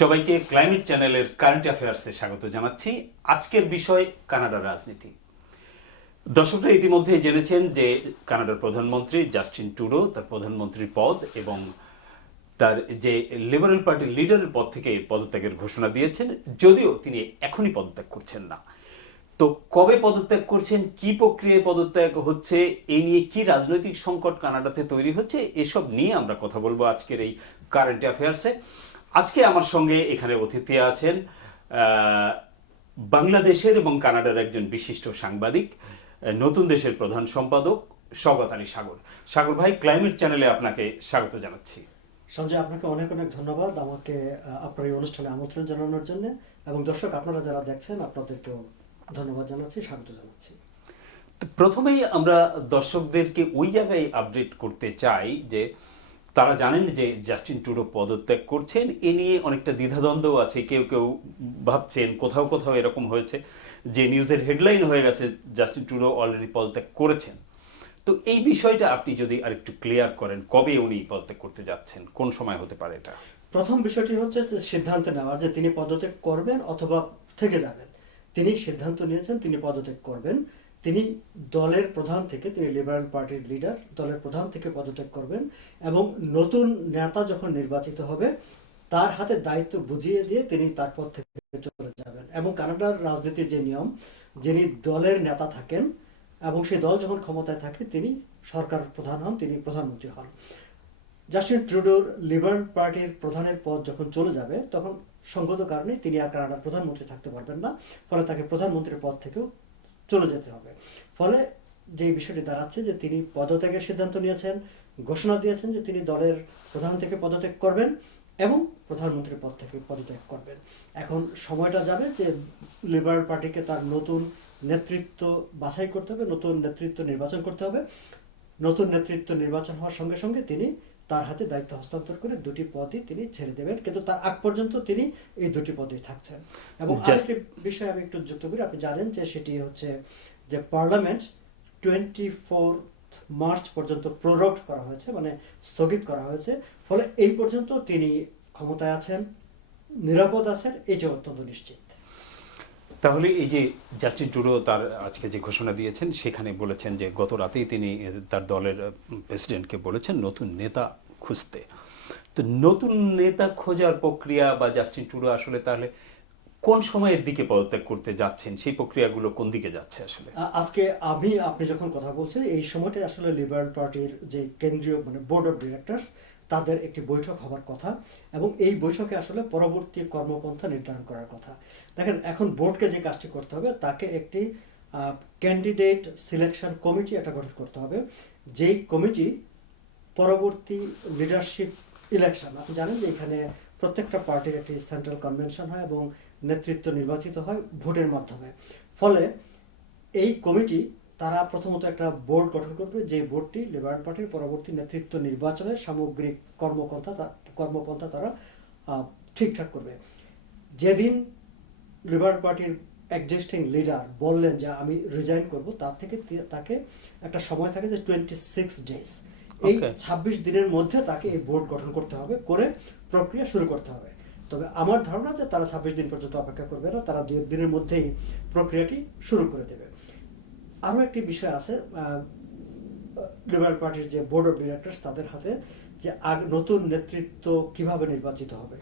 সবাইকে ক্লাইমেট চ্যানেলের কারেন্ট অ্যাফেয়ার্সে স্বাগত জানাচ্ছি। আজকের বিষয়, কানাডার রাজনীতি। দর্শকরা ইতিমধ্যে জেনেছেন যে কানাডার প্রধানমন্ত্রী জাস্টিন টুডো তার প্রধানমন্ত্রীর পদ এবং তার যে লিবারেল পার্টির লিডারের পদ থেকে পদত্যাগের ঘোষণা দিয়েছেন, যদিও তিনি এখনই পদত্যাগ করছেন না। তো কবে পদত্যাগ করছেন, কি প্রক্রিয়ায় পদত্যাগ হচ্ছে এই নিয়ে কি রাজনৈতিক সংকট কানাডাতে তৈরি হচ্ছে, এসব নিয়ে আমরা কথা বলব আজকের এই কারেন্ট অ্যাফেয়ার্সে। আজকে আমার সঙ্গে এখানে অতিথি আছেন বাংলাদেশের এবং কানাডার একজন বিশিষ্ট সাংবাদিক নতুন দেশের প্রধান সম্পাদক স্বগত আলী সাগর। সাগর ভাই ক্লাইমেট চ্যানেলে আপনাকে স্বাগত জানাচ্ছি। সঞ্জয় আপনাকে অনেক অনেক ধন্যবাদ আমাকে আপনার এই অনুষ্ঠানে আমন্ত্রণ জানানোর জন্য। এবং দর্শক আপনারা যারা দেখছেন আপনাদেরকেও ধন্যবাদ জানাচ্ছি স্বাগত জানাচ্ছি। তো প্রথমেই আমরা দর্শকদেরকে ওই জায়গায় আপডেট করতে চাই যে তারা জানেন যে জাস্টিন টুডো পদত্যাগ করছেন। এ নিয়ে অনেকটা দ্বিধাদ্বন্দ্ব আছে। কেউ কেউ ভাবছেন কোথাও কোথাও এরকম হয়েছে যে নিউজের হেডলাইন হয়ে গেছে জাস্টিন টুডো অলরেডি পদত্যাগ করেছেন। তো এই বিষয়টা আপনি যদি আরেকটু ক্লিয়ার করেন, কবে উনি পদত্যাগ করতে যাচ্ছেন? কোন সময় হতে পারে এটা? প্রথম বিষয়টি হচ্ছে সিদ্ধান্ত নেওয়া যে তিনি পদত্যাগ করবেন অথবা থেকে যাবেন। তিনি সিদ্ধান্ত নিয়েছেন, তিনি পদত্যাগ করবেন। তিনি দলের প্রধান থেকে, তিনি লিবারেল পার্টির লিডার দলের প্রধান থেকে পদত্যাগ করবেন এবং নতুন নেতা যখন নির্বাচিত হবে, তার হাতে দায়িত্ব বুঝিয়ে দিয়ে তিনি তার পদ থেকে চলে যাবেন। এবং কানাডার রাজনীতির যে নিয়ম, যিনি দলের নেতা থাকেন এবং সেই দল যখন ক্ষমতায় থাকে, তিনি সরকার প্রধান হন, তিনি প্রধানমন্ত্রী হন। জাস্টিন ট্রুডোর লিবারেল পার্টির প্রধানের পদ যখন চলে যাবে, তখন সঙ্গত কারণে তিনি আর কানাডার প্রধানমন্ত্রী থাকতে পারবেন না, ফলে তাকে প্রধানমন্ত্রীর পদ থেকেও চলে যেতে হবে। ফলে যে বিষয়টি দাঁড়াচ্ছে যে তিনি পদত্যাগের সিদ্ধান্ত নিয়েছেন, ঘোষণা দিয়েছেন যে তিনি দলের প্রধান থেকে পদত্যাগ করবেন এবং প্রধানমন্ত্রীর পদ থেকে পদত্যাগ করবেন। এখন সময়টা যাবে যে লিবারেল পার্টিকে তার নতুন নেতৃত্ব বাছাই করতে হবে, নতুন নেতৃত্ব নির্বাচন করতে হবে। নতুন নেতৃত্ব নির্বাচন হওয়ার সঙ্গে সঙ্গে তিনি তার হাতে দায়িত্ব হস্তান্তর করে দুটি পদই তিনি ছেড়ে দেবেন। কিন্তু তার আগ পর্যন্ত তিনি এই দুটি পদেই থাকছেন। এবং আরেকটি বিষয় আমি একটু যুক্ত করি আপনি জানেন যে সেটি হচ্ছে যে পার্লামেন্ট টোয়েন্টি মার্চ পর্যন্ত প্রোরোক্ট করা হয়েছে মানে স্থগিত করা হয়েছে। ফলে এই পর্যন্ত তিনি ক্ষমতায় আছেন নিরাপদ আছেন এই যে অত্যন্ত নিশ্চিত। তাহলে এই যে জাস্টিন টুডো তার আজকে যে ঘোষণা দিয়েছেন, সেখানে বলেছেন যে গত রাতেই তিনি তার দলের প্রেসিডেন্টকে বলেছেন নতুন নেতা খুঁজতে। তো নতুন নেতা খোঁজার প্রক্রিয়া বা জাস্টিন টুডো আসলে তাহলে কোন সময়ের দিকে পদত্যাগ করতে যাচ্ছেন? সেই প্রক্রিয়াগুলো কোন দিকে যাচ্ছে আসলে? আজকে আমি, আপনি যখন কথা বলছেন, এই সময়টা আসলে লিবারেল পার্টির যে কেন্দ্রীয় মানে বোর্ড অফ ডিরেক্টরস তাদের একটি বৈঠক হবার কথা এবং এই বৈঠকে আসলে পরবর্তী কর্মপন্থা নির্ধারণ করার কথা। দেখেন, এখন বোর্ডকে যে কাজটি করতে হবে, তাকে একটি ক্যান্ডিডেট সিলেকশন কমিটি একটা গঠন করতে হবে। যেই কমিটি পরবর্তী লিডারশিপ ইলেকশন আপনি জানেন যে এখানে প্রত্যেকটা পার্টির একটি সেন্ট্রাল কনভেনশন হয় এবং নেতৃত্ব নির্বাচিত হয় ভোটের মাধ্যমে। ফলে এই কমিটি তারা প্রথমত একটা বোর্ড গঠন করবে যে বোর্ডটি লিবারেল পার্টির পরবর্তী নেতৃত্ব নির্বাচনের সামগ্রিক কর্মপন্থা কর্মপন্থা তারা ঠিকঠাক করবে। যেদিন লিবারেল পার্টির এক্সিস্টিং লিডার বললেন যে আমি রিজাইন করব তার থেকে তাকে একটা সময় থাকে যে টোয়েন্টি সিক্স ডেজ এই ছাব্বিশ দিনের মধ্যে তাকে এই বোর্ড গঠন করতে হবে করে প্রক্রিয়া শুরু করতে হবে। তবে আমার ধারণা যে তারা ছাব্বিশ দিন পর্যন্ত অপেক্ষা করবে না তারা দু একদিনের মধ্যেই প্রক্রিয়াটি শুরু করে দেবে। আরও একটি বিষয় আছে লিবারেল পার্টির যে বোর্ড অফ ডিরেক্টরস তাদের হাতে যে আগ নতুন নেতৃত্ব কীভাবে নির্বাচিত হবে।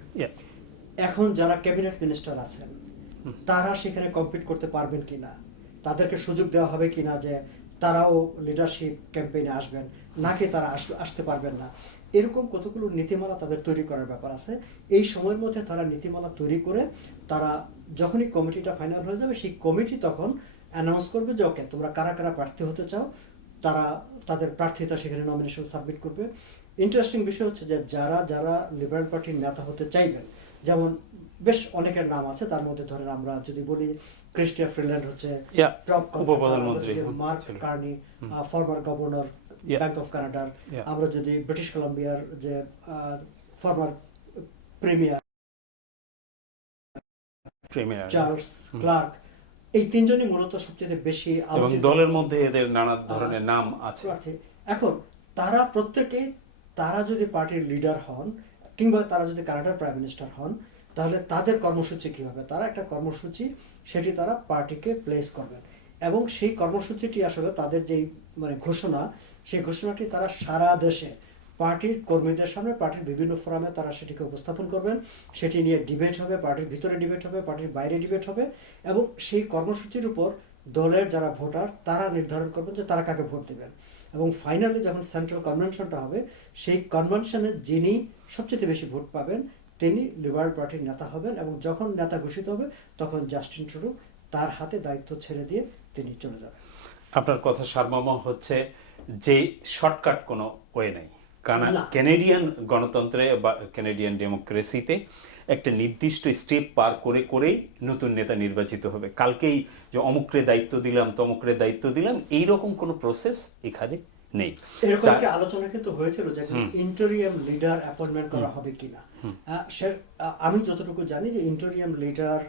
এখন যারা ক্যাবিনেট মিনিস্টার আছেন তারা সেখানে কম্পিট করতে পারবেন কিনা? তাদেরকে সুযোগ দেওয়া হবে কিনা যে তারাও লিডারশিপ ক্যাম্পেইনে আসবেন নাকি তারা আস- আসতে পারবেন না? এরকম কতগুলো নীতিমালা তাদের তৈরি করার ব্যাপার আছে। এই সময়ের মধ্যে তারা নীতিমালা তৈরি করে তারা যখনই কমিটিটা ফাইনাল হয়ে যাবে, সেই কমিটি তখন অ্যানাউন্স করবে যে, ওকে, তোমরা কারা কারা প্রার্থী হতে চাও? তারা তাদের প্রার্থিতা সেখানে নমিনেশন সাবমিট করবে। ইন্টারেস্টিং বিষয় হচ্ছে যে যারা যারা লিবারেল পার্টির নেতা হতে চাইবেন, যেমন বেশ অনেকের নাম আছে তার মধ্যে ধরেন আমরা যদি বলি ক্রিস্টিয়া ফ্রিল্যান্ড হচ্ছে top উপপ্রধানমন্ত্রী, Mark Carney former governor bank of কানাডার আমরা যদি ব্রিটিশ কলাম্বিয়ার যে former premier premier Charles Clark এই তিনজনই মূলত সবচেয়ে বেশি এবং দলের মধ্যে এদের নানা ধরনের নাম আছে। এখন তারা প্রত্যেকেই তারা যদি পার্টির লিডার হন কিংবা তারা যদি কানাডার প্রাইম মিনিস্টার হন তাহলে তাদের কর্মসূচি কি হবে তারা একটা কর্মসূচি, সেটি তারা পার্টিকে প্লেস করবেন। এবং সেই কর্মসূচিটি আসলে তাদের যেই মানে ঘোষণা, সেই ঘোষণাটি তারা সারা দেশে, পার্টির কর্মীদের সামনে, পার্টির বিভিন্ন ফোরামে তারা সেটিকে উপস্থাপন করবেন। সেটি নিয়ে ডিবেট হবে, পার্টির ভিতরে ডিবেট হবে, পার্টির বাইরে ডিবেট হবে এবং সেই কর্মসূচির উপর দলের যারা ভোটার, তারা নির্ধারণ করবেন যে তারা কাকে ভোট দেবেন। এবং ফাইনালি যখন সেন্ট্রাল কনভেনশনটা হবে, সেই কনভেনশনে যিনি সবচেয়ে বেশি ভোট পাবেন তিনি লিবারেল পার্টির নেতা হবেন এবং যখন নেতা ঘোষিত হবে তখন জাস্টিন ট্রুডো তার হাতে দায়িত্ব ছেড়ে দিয়ে তিনি চলে যাবেন। আপনার কথা সারমর্ম হচ্ছে যে শর্টকাট কোনো ওয়ে নেই। কানা না। ক্যানেডিয়ান গণতন্ত্রে বা ক্যানেডিয়ান ডেমোক্রেসিতে একটা নির্দিষ্ট স্টেপ পার করে করেই নতুন নেতা নির্বাচিত হবে। কালকেই যে অমুকরে দায়িত্ব দিলাম তমুকরে দায়িত্ব দিলাম এই রকম কোনো প্রসেস এখানে নেই। এরকম একটা আলোচনা কিন্তু হয়েছিল যে ইন্টোরিয়াম লিডার অ্যাপয়েন্টমেন্ট করা হবে কিনা। আমি যতটুকু জানি যে ইন্টোরিয়াম লিডার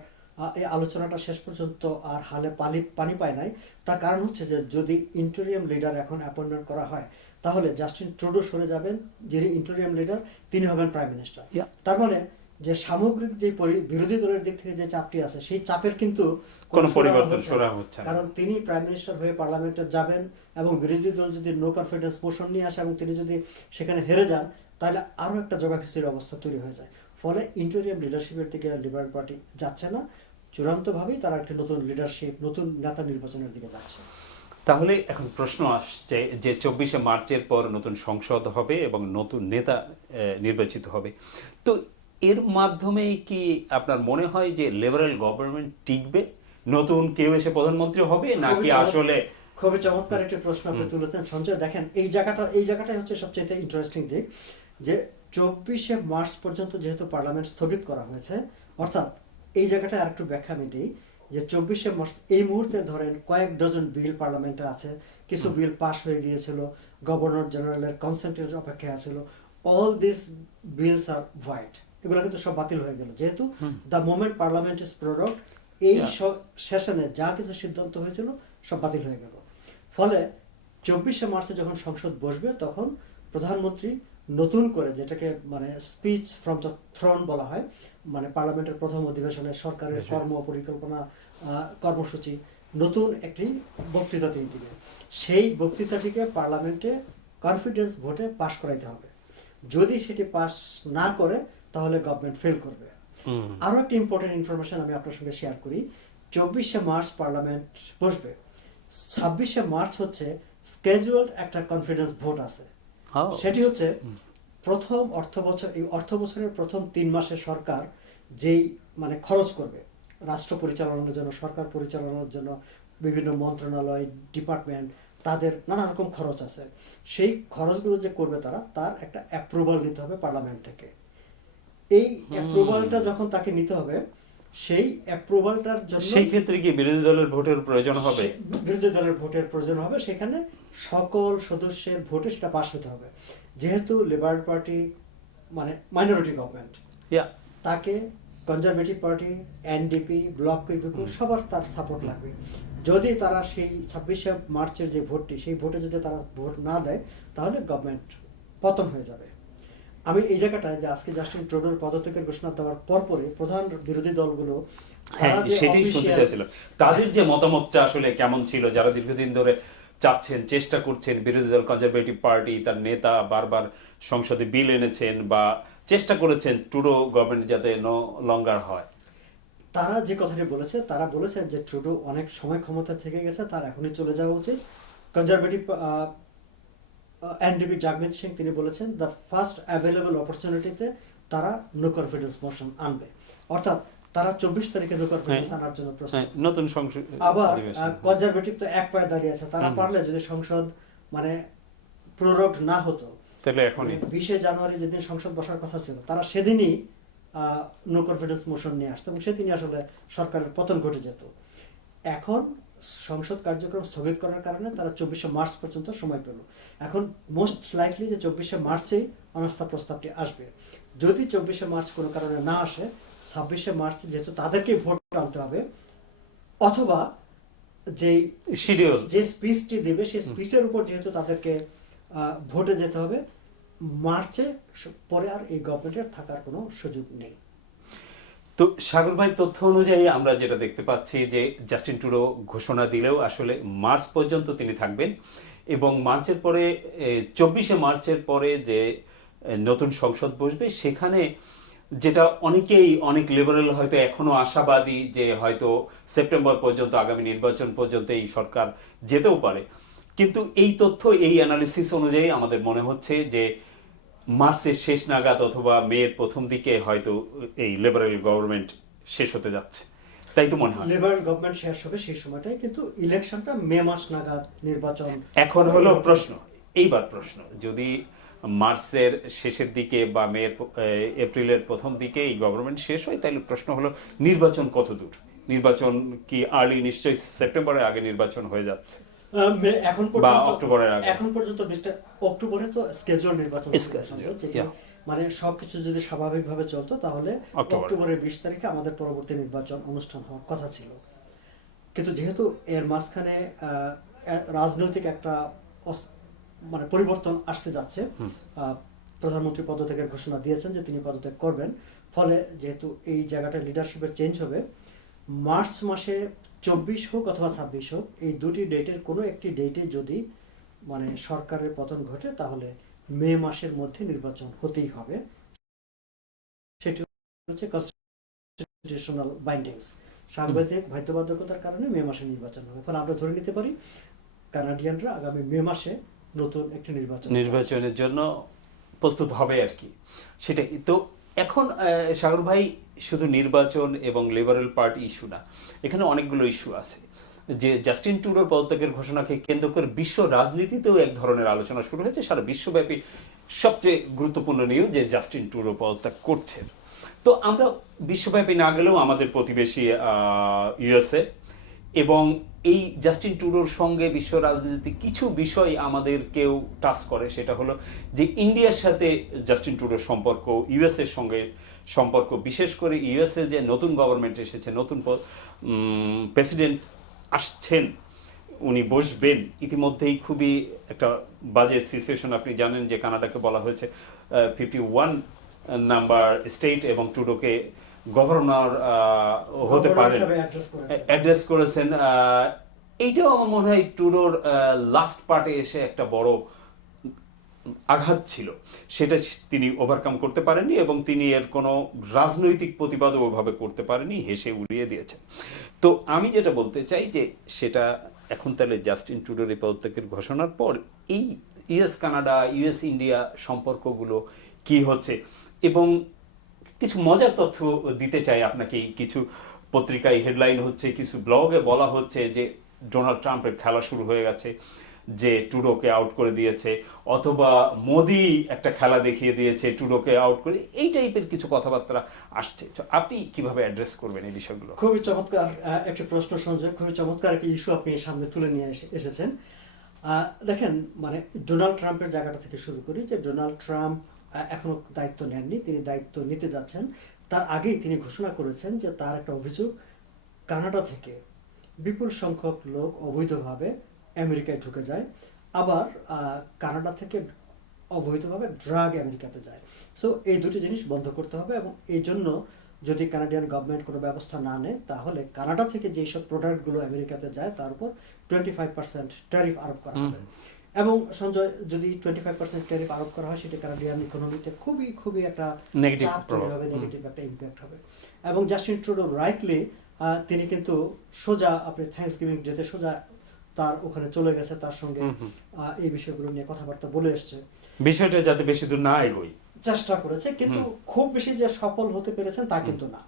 এই আলোচনাটা শেষ পর্যন্ত আর হালে পালি পানি পায় নাই। তার কারণ হচ্ছে যে যদি ইন্টোরিয়াম লিডার এখন অ্যাপয়েন্টমেন্ট করা হয় তাহলে জাস্টিন ট্রুডো সরে যাবেন যিনি ইন্টোরিয়াম লিডার তিনি হবেন প্রাইম মিনিস্টার তার মানে যে সামগ্রিক যে পরি- বিরোধী দলের দিক থেকে যে চাপটি আছে সেই চাপের কিন্তু কোনো পরিবর্তন হচ্ছে। কারণ তিনি প্রাইম মিনিস্টার হয়ে পার্লামেন্টে যাবেন এবং বিরোধী দল যদি নো কনফিডেন্স মোশন নিয়ে আসে এবং তিনি যদি সেখানে হেরে যান তাহলে আরও একটা জগাখিচির অবস্থা তৈরি হয়ে যায়। ফলে ইন্টোরিয়াম লিডারশিপের দিকে লিবারেল পার্টি যাচ্ছে না। চূড়ান্তভাবেই তারা একটি নতুন লিডারশিপ নতুন নেতা নির্বাচনের দিকে যাচ্ছে। তাহলে এখন প্রশ্ন আসছে যে চব্বিশে মার্চের পর নতুন সংসদ হবে এবং নতুন নেতা নির্বাচিত হবে। তো এর মাধ্যমে কি আপনার মনে হয় যে লিবারেল গভর্নমেন্ট টিকবে? নতুন কেউ এসে প্রধানমন্ত্রী হবে নাকি আসলে খুবই চমৎকার একটি প্রশ্ন আপনি তুলেছেন সঞ্জয়। দেখেন এই জায়গাটা এই জায়গাটাই হচ্ছে সবচেয়ে ইন্টারেস্টিং দিক যে চব্বিশে মার্চ পর্যন্ত যেহেতু পার্লামেন্ট স্থগিত করা হয়েছে অর্থাৎ এই জায়গাটা আর একটু ব্যাখ্যা আমি দিই যে চব্বিশে মার্চ এই মুহূর্তে ধরেন কয়েক ডজন বিল পার্লামেন্টে আছে কিছু বিল পাশ হয়ে গিয়েছিল গভর্নর জেনারেলের কনসেন্টের অপেক্ষায় আছিল অল দিস বিলস আর হোয়াইট এগুলো কিন্তু সব বাতিল হয়ে গেল। যেহেতু the moment parliament is product এই সেশনে যা কিছু সিদ্ধান্ত হয়েছিল সব বাতিল হয়ে গেল। ফলে চব্বিশে মার্চে যখন সংসদ বসবে তখন প্রধানমন্ত্রী নতুন করে যেটাকে মানে স্পিচ ফ্রম দ্য থ্রোন বলা হয় মানে পার্লামেন্টের প্রথম অধিবেশনে সরকারের কর্ম পরিকল্পনা কর্মসূচি নতুন একটি বক্তৃতা তিনি দিবেন। সেই বক্তৃতাটিকে পার্লামেন্টে কনফিডেন্স ভোটে পাশ করাইতে হবে। যদি সেটি পাশ না করে তাহলে গভর্নমেন্ট ফেল করবে। হুম, আরও একটা ইম্পর্টেন্ট ইনফরমেশন আমি আপনার সঙ্গে শেয়ার করি চব্বিশে মার্চ পার্লামেন্ট বসবে। ছাব্বিশে মার্চ হচ্ছে স্কেজুয়ালড একটা কনফিডেন্স ভোট আছে। সেটি হচ্ছে প্রথম অর্থ বছর এই অর্থ বছরের প্রথম তিন মাসে সরকার যেই মানে খরচ করবে রাষ্ট্র পরিচালনার জন্য সরকার পরিচালনার জন্য বিভিন্ন মন্ত্রণালয় ডিপার্টমেন্ট তাদের নানা রকম খরচ আছে। সেই খরচগুলো যে করবে তারা তার একটা অ্যাপ্রুভাল নিতে হবে পার্লামেন্ট থেকে। এই অ্যাপ্রুভালটা যখন তাকে নিতে হবে সেই অ্যাপ্রুভালটার জন্য সেই ক্ষেত্রে কি বিরোধী দলের ভোটের প্রয়োজন হবে? বিরোধী দলের ভোটের প্রয়োজন হবে সেখানে সকল সদস্যের ভোটে সেটা পাশ হতে হবে। যেহেতু লেবার পার্টি মানে মাইনরিটি গভর্নমেন্ট তাকে কনজারভেটিভ পার্টি এনডিপি ব্লক কুইবিকু সবার তার সাপোর্ট লাগবে। যদি তারা সেই ছাব্বিশে মার্চের যে ভোটটি সেই ভোটে যদি তারা ভোট না দেয় তাহলে গভর্নমেন্ট পতন হয়ে যাবে। আমি এই জায়গাটায় যে আজকে জাস্টিন ট্রুডোর পদত্যাগের ঘোষণা দেওয়ার পরপরই প্রধান বিরোধী দলগুলো হ্যাঁ সেটাই শুনতে চাইছিলাম। তাদের যে মতামতটা আসলে কেমন ছিল যারা দীর্ঘদিন ধরে চাচ্ছেন চেষ্টা করছেন বিরোধী দল কনজারভেটিভ পার্টি তার নেতা বারবার সংসদে বিল এনেছেন বা চেষ্টা করেছেন টুডো গভর্নমেন্ট যাতে নো লঙ্গার হয়। তারা যে কথাটি বলেছে তারা বলেছেন যে ট্রুডো অনেক সময় ক্ষমতা থেকে গেছে তার এখনই চলে যাওয়া উচিত। কনজারভেটিভ এনডিপি জাগমিত সিং তিনি বলেছেন দ্য ফার্স্ট অ্যাভেলেবল অপরচুনিটিতে তারা নো কনফিডেন্স মোশন আনবে। অর্থাৎ তারা চব্বিশ তারিখে নো কনফিডেন্স হ্যাঁ। আনার জন্য প্রস্তুত। হ্যাঁ, নতুন সংসদ আবার কনজারভেটিভ তো এক পায়ে দাঁড়িয়ে আছে। তারা পারলে যদি সংসদ মানে প্রোরোড না হতো। তাহলে এখনই। বিশে জানুয়ারি যেদিন সংসদ বসার কথা ছিল তারা সেদিনই নো কনফিডেন্স মোশন নিয়ে আসতো এবং সেদিনই আসলে সরকারের পতন ঘটে যেত। এখন সংসদ কার্যক্রম স্থগিত করার কারণে তারা চব্বিশে মার্চ পর্যন্ত সময় পেল। এখন মোস্ট লাইকলি যে চব্বিশে মার্চেই অনাস্থা প্রস্তাবটি আসবে। যদি চব্বিশে মার্চ কোনো কারণে না আসে ছাব্বিশে মার্চ যেহেতু তাদেরকে ভোট আনতে হবে অথবা যেই. যে স্পিচটি দেবে সেই স্পিচের উপর যেহেতু তাদেরকে ভোটে যেতে হবে মার্চে পরে আর এই গভর্নমেন্টের থাকার কোনো সুযোগ নেই। তো সাগর ভাই, তথ্য অনুযায়ী আমরা যেটা দেখতে পাচ্ছি যে জাস্টিন ট্রুডো ঘোষণা দিলেও আসলে মার্চ পর্যন্ত তিনি থাকবেন এবং মার্চের পরে চব্বিশে মার্চের পরে যে নতুন সংসদ বসবে, সেখানে যেটা অনেকেই, অনেক লিবারেল হয়তো এখনও আশাবাদী যে হয়তো সেপ্টেম্বর পর্যন্ত, আগামী নির্বাচন পর্যন্ত এই সরকার যেতেও পারে। কিন্তু এই তথ্য, এই অ্যানালিসিস অনুযায়ী আমাদের মনে হচ্ছে যে মার্চের শেষ নাগাদ অথবা মেয়ের প্রথম দিকে হয়তো এই লিবারেল গভর্নমেন্ট শেষ হতে যাচ্ছে। তাই তো মনে হয়। লিবারেল গভর্নমেন্ট শেষ হবে সেই সময়টাই কিন্তু ইলেকশনটা মে মাস নাগাদ নির্বাচন এখন হলো প্রশ্ন এইবার প্রশ্ন। যদি মার্চের শেষের দিকে বা মেয়ের এপ্রিলের প্রথম দিকে এই গভর্নমেন্ট শেষ হয় তাহলে প্রশ্ন হলো নির্বাচন কত দূর নির্বাচন কি আর্লি নিশ্চয়ই সেপ্টেম্বরের আগে নির্বাচন হয়ে যাচ্ছে। মে- এখন পর্যন্ত অক্টোবরের আগে। এখন পর্যন্ত মিস্টার অক্টোবরে তো স্কেজুয়াল নির্বাচন. মানে সবকিছু যদি স্বাভাবিকভাবে চলতো তাহলে অক্টোবরের বিশ তারিখে আমাদের পরবর্তী নির্বাচন অনুষ্ঠান হওয়ার কথা ছিল কিন্তু যেহেতু এর মাঝখানে রাজনৈতিক একটা মানে পরিবর্তন আসতে যাচ্ছে আহ, প্রধানমন্ত্রী পদত্যাগের ঘোষণা দিয়েছেন যে তিনি পদত্যাগ করবেন ফলে যেহেতু এই জায়গাটা লিডারশিপের চেঞ্জ হবে মার্চ মাসে চব্বিশ হোক অথবা ছাব্বিশ হোক, এই দুটি ডেটের কোনো একটি ডেটে যদি মানে সরকারের পতন ঘটে, তাহলে মে মাসের মধ্যে নির্বাচন হতেই হবে। সেটি হচ্ছে কনস্টিটিউশনাল বাইন্ডিংস সাংবিধানিক বাধ্যবাধকতার কারণে মে মাসে নির্বাচন হবে, ফলে আমরা ধরে নিতে পারি, কানাডিয়ানরা আগামী মে মাসে নতুন একটি নির্বাচন নির্বাচনের জন্য প্রস্তুত হবে আর কি। সেটাই। তো এখন সাগর ভাই শুধু নির্বাচন এবং লিবারেল পার্টি ইস্যু না, এখানে অনেকগুলো ইস্যু আছে। যে জাস্টিন টুডোর পদত্যাগের ঘোষণাকে কেন্দ্র করে বিশ্ব রাজনীতিতেও এক ধরনের আলোচনা শুরু হয়েছে। সারা বিশ্বব্যাপী সবচেয়ে গুরুত্বপূর্ণ নিউজ যে জাস্টিন টুডো পদত্যাগ করছেন। তো আমরা বিশ্বব্যাপী না গেলেও আমাদের প্রতিবেশী ইউএসএ এবং এই জাস্টিন টুডোর সঙ্গে বিশ্ব রাজনীতিতে কিছু বিষয় আমাদেরকেও টাচ করে, সেটা হলো যে ইন্ডিয়ার সাথে জাস্টিন টুডোর সম্পর্ক ইউএস এর সঙ্গে সম্পর্ক, বিশেষ করে ইউএসএ যে নতুন গভর্নমেন্ট এসেছে, নতুন প্রেসিডেন্ট আসছেন, উনি বসবেন, ইতিমধ্যেই খুবই একটা বাজে সিচুয়েশন আপনি জানেন যে কানাডাকে বলা হয়েছে ফিফটি ওয়ান নাম্বার স্টেট এবং টুডোকে গভর্নর হতে পারেন। অ্যাড্রেস করেছেন। এইটাও আমার মনে হয় টুডোর লাস্ট পার্টে এসে একটা বড় আঘাত ছিল। সেটা তিনি ওভারকাম করতে পারেননি এবং তিনি এর কোনো রাজনৈতিক প্রতিবাদও ওভাবে করতে পারেনি হেসে উড়িয়ে দিয়েছেন। তো আমি যেটা বলতে চাই যে সেটা এখন তাহলে জাস্টিন টুডোর এই পদত্যাগের ঘোষণার পর এই ইউএস কানাডা ইউএস ইন্ডিয়া সম্পর্কগুলো কি হচ্ছে? এবং কিছু মজার তথ্য দিতে চাই আপনাকে। কিছু পত্রিকায় হেডলাইন হচ্ছে, কিছু ব্লগে বলা হচ্ছে যে ডোনাল্ড ট্রাম্পের খেলা শুরু হয়ে গেছে, যে টুডোকে আউট করে দিয়েছে, অথবা মোদি একটা খেলা দেখিয়ে দিয়েছে টুডোকে আউট করে, এই টাইপের কিছু কথাবার্তা আসছে। আপনি কীভাবে অ্যাড্রেস করবেন এই বিষয়গুলো? খুবই চমৎকার একটি প্রশ্ন সঞ্জয়, খুবই চমৎকার একটি ইস্যু আপনি সামনে তুলে নিয়ে এসে- এসেছেন। দেখেন মানে ডোনাল্ড ট্রাম্পের জায়গাটা থেকে শুরু করি যে ডোনাল্ড ট্রাম্প এখনও দায়িত্ব নেননি তিনি দায়িত্ব নিতে যাচ্ছেন। তার আগেই তিনি ঘোষণা করেছেন যে তার একটা অভিযোগ কানাডা থেকে। বিপুল সংখ্যক লোক অবৈধভাবে আমেরিকায় ঢুকে যায় আবার কানাডা থেকে অবৈধভাবে ড্রাগ আমেরিকাতে যায়। সো এই দুটি জিনিস বন্ধ করতে হবে এবং এই জন্য যদি কানাডিয়ান গভর্নমেন্ট কোনো ব্যবস্থা না নেয় তাহলে কানাডা থেকে যেসব প্রোডাক্টগুলো আমেরিকাতে যায় তার উপর টোয়েন্টি ফাইভ পার্সেন্ট ট্যারিফ আরোপ করা হবে। এবং সঞ্জয় যদি টোয়েন্টি ফাইভ পার্সেন্ট ট্যারিফ আরোপ করা হয় সেটা কানাডিয়ান ইকোনমিতে খুবই খুবই একটা চাপ তৈরি হবে নেগেটিভ একটা ইম্প্যাক্ট হবে। এবং জাস্টিন ট্রুডো রাইটলি তিনি কিন্তু সোজা আপনি থ্যাংকস গিভিং যেতে সোজা তার ওখানে চলে গেছে তার সঙ্গে এই বিষয়গুলো নিয়ে কথাবার্তা বলে এসছে। বিষয়টা যাতে বেশি দূর না এগোই চেষ্টা করেছে কিন্তু খুব বেশি যে সফল হতে পেরেছেন তা কিন্তু না।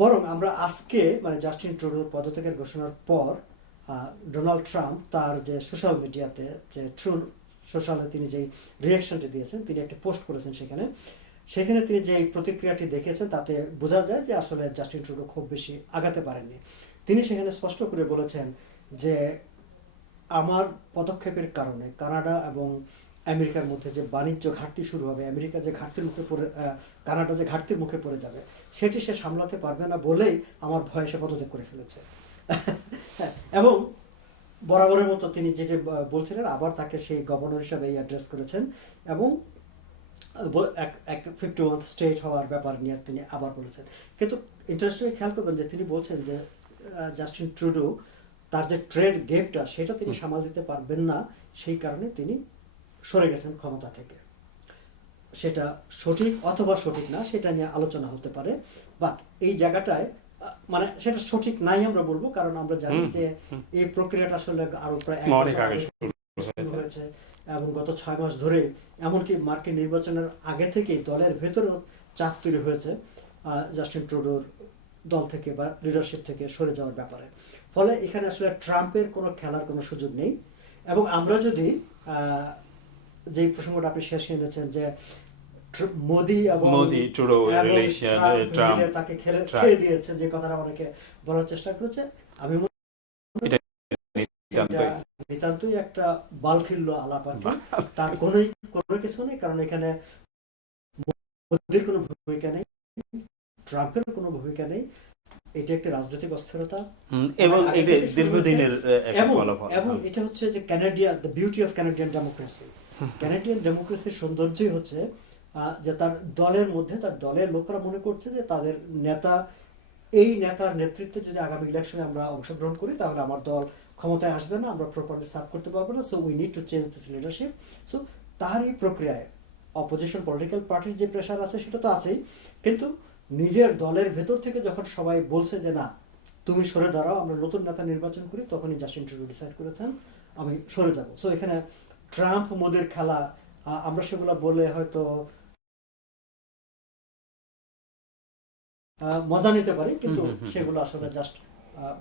বরং আমরা আজকে মানে জাস্টিন ট্রুডোর পদত্যাগের ঘোষণার পর ডোনাল্ড ট্রাম্প তার যে সোশ্যাল মিডিয়াতে যে ট্রু সোশ্যালে তিনি যেই রিয়াকশনটি দিয়েছেন, তিনি একটি পোস্ট করেছেন সেখানে। সেখানে তিনি যে প্রতিক্রিয়াটি দেখেছেন, তাতে বোঝা যায় যে আসলে জাস্টিন ট্রুডো খুব বেশি আগাতে পারেননি। তিনি সেখানে স্পষ্ট করে বলেছেন যে আমার পদক্ষেপের কারণে কানাডা এবং আমেরিকার মধ্যে যে বাণিজ্য ঘাটতি শুরু হবে, আমেরিকা যে ঘাটতির মুখে পড়ে কানাডা যে ঘাটতির মুখে পড়ে যাবে, সেটি সে সামলাতে পারবে না বলেই আমার ভয়ে সে পদত্যাগ করে ফেলেছে। এবং বরাবরের মতো তিনি যেটা বলছিলেন আবার তাকে সেই গভর্নর হিসাবে অ্যাড্রেস করেছেন এবং এক ফিফটি ওয়ান স্টেট হওয়ার ব্যাপার নিয়ে তিনি আবার বলেছেন। কিন্তু ইন্টারেস্টিং খেয়াল করবেন যে তিনি বলছেন যে জাস্টিন ট্রুডো তার যে ট্রেড গেপটা সেটা তিনি সামাল দিতে পারবেন না সেই কারণে তিনি সরে গেছেন ক্ষমতা থেকে। সেটা সঠিক অথবা সঠিক না সেটা নিয়ে আলোচনা হতে পারে। বাট এই জায়গাটায় মানে সেটা সঠিক নাই আমরা বলব কারণ আমরা জানি যে এই প্রক্রিয়াটা আসলে আরও প্রায় এক বছর হয়েছে। এবং গত ছয় মাস ধরে এমনকি মার্কিন নির্বাচনের আগে থেকেই দলের ভেতরেও চাপ তৈরি হয়েছে জাস্টিন ট্রুডোর দল থেকে বা লিডারশিপ থেকে সরে যাওয়ার ব্যাপারে। ফলে এখানে আসলে ট্রাম্পের কোনো খেলার কোনো সুযোগ নেই এবং আমরা যদি আহ, যে প্রসঙ্গটা আপনি শেষ এনেছেন যে মোদি এবং মোদি, এবং relation, ট্রাম্প তাকে খেলে খেয়ে দিয়েছে যে কথাটা অনেকে বলার চেষ্টা করেছে। আমি নিতান্তই। একটা বালখিল্য আলাপ আর তার কোনোই কোনো কিছু নেই কারণ এখানে মোদির কোনো ভূমিকা নেই ট্রাম্পের কোনো ভূমিকা নেই। এটা একটি রাজনৈতিক অস্থিরতা। এবং এটা দীর্ঘদিনের এবং। এটা হচ্ছে যে Canadian the beauty of Canadian democracy Canadian ডেমোক্রেসির সৌন্দর্যই হচ্ছে যে তার দলের মধ্যে, তার দলের লোকরা মনে করছে যে তাদের নেতা, এই নেতার নেতৃত্বে যদি আগামী ইলেকশনে আমরা অংশগ্রহণ করি, তাহলে আমার দল ক্ষমতায় আসবে না, আমরা প্রপারলি সার্ভ করতে পারব না so we need to change this leadership so তার এই প্রক্রিয়ায় অপোজিশন পলিটিক্যাল পার্টির যে প্রেশার আছে, সেটা তো আছেই, কিন্তু নিজের দলের ভেতর থেকে যখন সবাই বলছে যে না, তুমি সরে দাঁড়াও, আমরা নতুন নেতা নির্বাচন করি, তখনই জাস্টিন ট্রুডো ডিসাইড করেছেন, আমি সরে যাব। সো এখানে ট্রাম্প মোদের খেলা আমরা সেগুলো বলে হয়তো মজা নিতে পারি কিন্তু। সেগুলো আসলে জাস্ট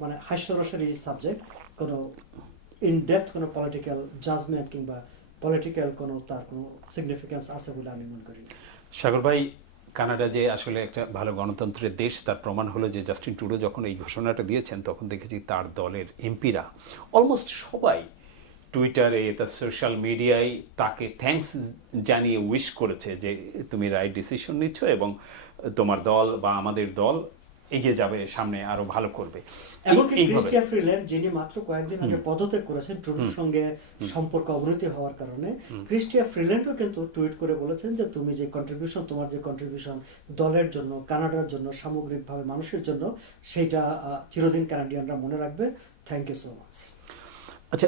মানে হাস্যরসেরই সাবজেক্ট কোনো ইন ডেপথ কোনো পলিটিক্যাল জাজমেন্ট কিংবা পলিটিক্যাল কোনো তার কোনো সিগনিফিকেন্স আছে বলে আমি মনে করি সাগর ভাই কানাডা যে আসলে একটা ভালো গণতন্ত্রের দেশ তার প্রমাণ হলো যে জাস্টিন ট্রুডো যখন এই ঘোষণাটা দিয়েছেন তখন দেখেছি তার দলের এমপিরা অলমোস্ট সবাই টুইটারে তার সোশ্যাল মিডিয়ায় তাকে থ্যাঙ্কস জানিয়ে উইশ করেছে যে তুমি রাইট ডিসিশন নিচ্ছ এবং তোমার দল বা আমাদের দল এগিয়ে যাবে সামনে আরও ভালো করবে। যিনি মাত্র কয়েকদিন আগে পদত্যাগ করেছেন ট্রুডোর সঙ্গে সম্পর্ক অবনতি হওয়ার কারণে ক্রিস্টিয়া ফ্রিল্যান্ডও কিন্তু টুইট করে বলেছেন যে তুমি যে কন্ট্রিবিউশন তোমার যে কন্ট্রিবিউশন দলের জন্য কানাডার জন্য সামগ্রিকভাবে মানুষের জন্য সেইটা আহ, চিরদিন কানাডিয়ানরা মনে রাখবে। থ্যাংক ইউ সো মাচ আচ্ছা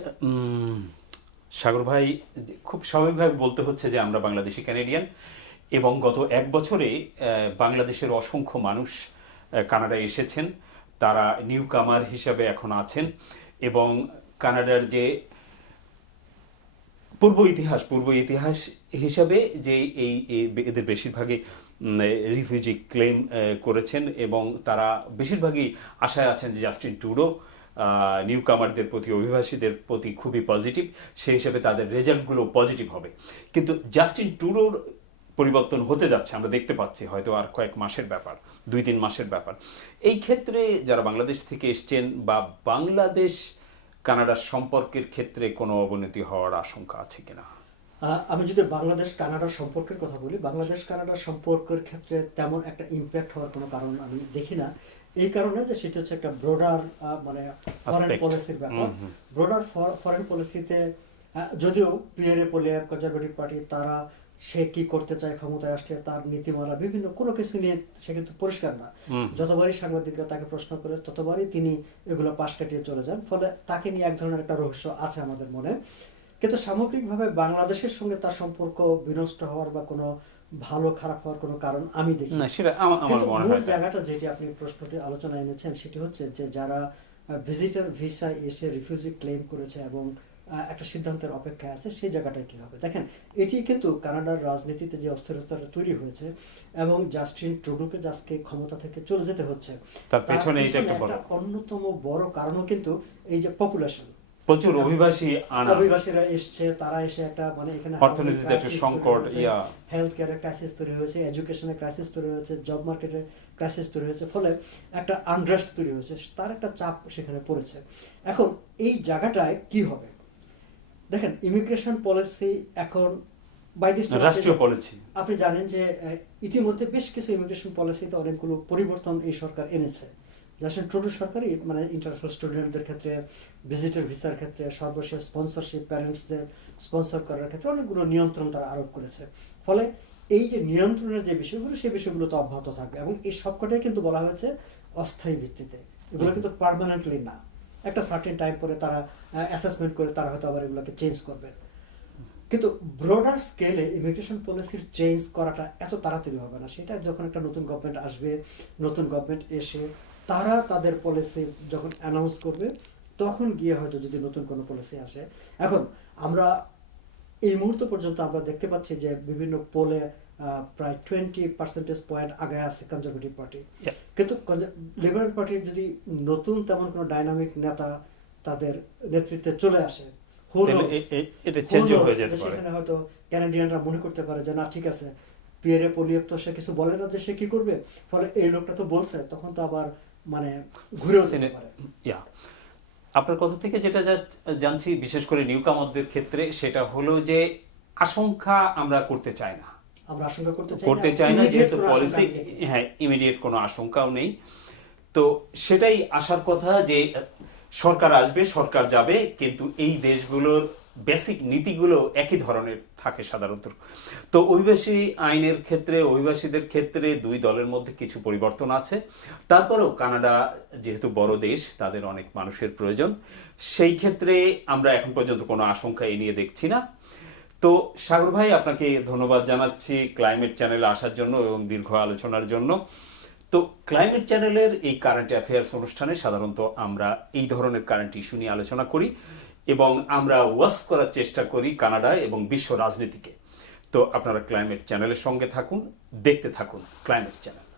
সাগর ভাই খুব স্বাভাবিকভাবে বলতে হচ্ছে যে আমরা বাংলাদেশি ক্যানেডিয়ান এবং গত এক বছরে বাংলাদেশের অসংখ্য মানুষ কানাডায় এসেছেন। তারা নিউ কামার হিসাবে এখন আছেন এবং কানাডার যে পূর্ব ইতিহাস পূর্ব ইতিহাস হিসাবে যে এই- এদের বেশিরভাগই রিফিউজি ক্লেম করেছেন এবং তারা বেশিরভাগই আশায় আছেন যে জাস্টিন টুডো নিউ কামারদের প্রতি, অভিবাসীদের প্রতি খুবই পজিটিভ সেই হিসাবে তাদের রেজাল্টগুলো পজিটিভ হবে। কিন্তু জাস্টিন টুডোর পরিবর্তন হতে যাচ্ছে আমরা দেখতে পাচ্ছি হয়তো আর কয়েক মাসের ব্যাপার দুই তিন মাসের ব্যাপার। এই ক্ষেত্রে যারা বাংলাদেশ থেকে এসছেন বা বাংলাদেশ কানাডার সম্পর্কের ক্ষেত্রে কোনো অবনতি হওয়ার আশঙ্কা আছে কিনা? আমি যদি বাংলাদেশ কানাডা সম্পর্কের কথা বলি বাংলাদেশ কানাডা সম্পর্কের ক্ষেত্রে তেমন একটা ইম্প্যাক্ট হওয়ার কোনো কারণ আমি দেখি না। এই কারণে যে সেটা হচ্ছে একটা ব্রোডার মানে ফরেন পলিসির ব্যাপার। ব্রোডার ফরেন পলিসিতে যদিও পিয়ারে পোলিয়ার কনজারভেটিভ পার্টি তারা সে কি করতে চায় ক্ষমতায় আসলে তার নীতিমালা বিভিন্ন কোনো কিছু নিয়ে সে কিন্তু পরিষ্কার না। যতবারই সাংবাদিকরা তাকে প্রশ্ন করে ততবারই তিনি এগুলো পাশ কাটিয়ে চলে যান। ফলে তাকে নিয়ে এক ধরনের একটা রহস্য আছে আমাদের মনে। কিন্তু সামগ্রিকভাবে বাংলাদেশের সঙ্গে তার সম্পর্ক বিনষ্ট হওয়ার বা কোনো ভালো খারাপ হওয়ার কোনো কারণ আমি দেখি না। সেটা আমার আমার কিন্তু মনে মূল হয় জায়গাটা যেটি আপনি প্রশ্নটি আলোচনায় এনেছেন সেটি হচ্ছে যে যারা ভিজিটর ভিসা এসে রিফিউজি ক্লেম করেছে এবং একটা সিদ্ধান্তের অপেক্ষায় আছে সেই জায়গাটায় কি হবে? দেখেন এটি কিন্তু কানাডার রাজনীতিতে যে অস্থিরতাটা তৈরি হয়েছে এবং জাস্টিন ট্রুডোকে আজকে ক্ষমতা থেকে চলে যেতে হচ্ছে তার পেছনে একটা অন্যতম বড় কারণও কিন্তু এই যে পপুলেশন প্রচুর অভিবাসী আনা। অভিবাসীরা এসছে তারা এসে একটা মানে এখানে অর্থনীতিতে একটা সংকট, ইয়া। হেলথ কেয়ারে ক্রাইসিস তৈরি হয়েছে ক্রাইসিস তৈরি হয়েছে জব মার্কেটে ক্রাইসিস তৈরি হয়েছে ফলে একটা আনরেস্ট তৈরি হয়েছে তার একটা চাপ সেখানে পড়েছে। এখন এই জায়গাটায় কি হবে? দেখেন ইমিগ্রেশন পলিসি এখন রাষ্ট্রীয় পলিসি আপনি জানেন যে ইতিমধ্যে বেশ কিছু ইমিগ্রেশন পলিসিতে অনেকগুলো পরিবর্তন এই সরকার এনেছে। জাস্টিন ট্রুডো সরকারই মানে ইন্টারন্যাশনাল স্টুডেন্টদের ক্ষেত্রে ভিজিটর ভিসার ক্ষেত্রে সর্বশেষ স্পন্সরশিপ প্যারেন্টসদের স্পন্সর করার ক্ষেত্রে অনেকগুলো নিয়ন্ত্রণ তারা আরোপ করেছে। ফলে এই যে নিয়ন্ত্রণের যে বিষয়গুলো সেই বিষয়গুলো তো অব্যাহত থাকবে এবং এই সবকটাই কিন্তু বলা হয়েছে অস্থায়ী ভিত্তিতে। এগুলো কিন্তু পারমানেন্টলি না। একটা সার্টেন টাইম পরে তারা অ্যাসেসমেন্ট করে তারা হয়তো আবার এগুলোকে চেঞ্জ করবে। কিন্তু ব্রডার স্কেলে ইমিগ্রেশন পলিসির চেঞ্জ করাটা এত তাড়াতাড়ি হবে না। সেটা যখন একটা নতুন গভর্নমেন্ট আসবে, নতুন গভর্নমেন্ট এসে তারা তাদের পলিসি যখন অ্যানাউন্স করবে, তখন গিয়ে হয়তো যদি নতুন কোনো পলিসি আসে। এখন আমরা এই মুহূর্ত পর্যন্ত আমরা দেখতে পাচ্ছি যে বিভিন্ন পোলে প্রায় টোয়েন্টি পার্সেন্টেজ পয়েন্ট আগে আছে কনজারভেটিভ পার্টি কিন্তু লিবারেল পার্টির যদি নতুন তেমন কোনো ডাইনামিক নেতা তাদের নেতৃত্বে চলে আসে সেখানে হয়তো ক্যানাডিয়ানরা মনে করতে পারে যে না ঠিক আছে পিয়ারে পোলিয়েভ তো সে কিছু বলে না যে সে কি করবে। ফলে এই লোকটা তো বলছে তখন তো আবার মানে ঘুরেও যেতে পারে। আপনার কথা থেকে যেটা জাস্ট জানছি বিশেষ করে নিউকামারদের ক্ষেত্রে সেটা হলো যে আশঙ্কা আমরা করতে চাই না আমরা আশঙ্কা করতে চাই করতে চাই না যেহেতু পলিসি। হ্যাঁ ইমিডিয়েট কোনো আশঙ্কাও নেই তো সেটাই আসার কথা যে সরকার আসবে সরকার যাবে কিন্তু এই দেশগুলোর বেসিক নীতিগুলো একই ধরনের থাকে সাধারণত। তো অভিবাসী আইনের ক্ষেত্রে, অভিবাসীদের ক্ষেত্রে দুই দলের মধ্যে কিছু পরিবর্তন আছে। তারপরেও কানাডা যেহেতু বড় দেশ, তাদের অনেক মানুষের প্রয়োজন। সেই ক্ষেত্রে আমরা এখন পর্যন্ত কোনো আশঙ্কা এ নিয়ে দেখছি না। তো সাগর ভাই, আপনাকে ধন্যবাদ জানাচ্ছি ক্লাইমেট চ্যানেলে আসার জন্য এবং দীর্ঘ আলোচনার জন্য। তো ক্লাইমেট চ্যানেলের এই কারেন্ট অ্যাফেয়ার্স অনুষ্ঠানে সাধারণত আমরা এই ধরনের কারেন্ট ইস্যু নিয়ে আলোচনা করি। এবং আমরা ওয়াস করার চেষ্টা করি কানাডা এবং বিশ্ব রাজনীতিকে। তো আপনারা ক্লাইমেট চ্যানেলের সঙ্গে থাকুন, দেখতে থাকুন ক্লাইমেট চ্যানেল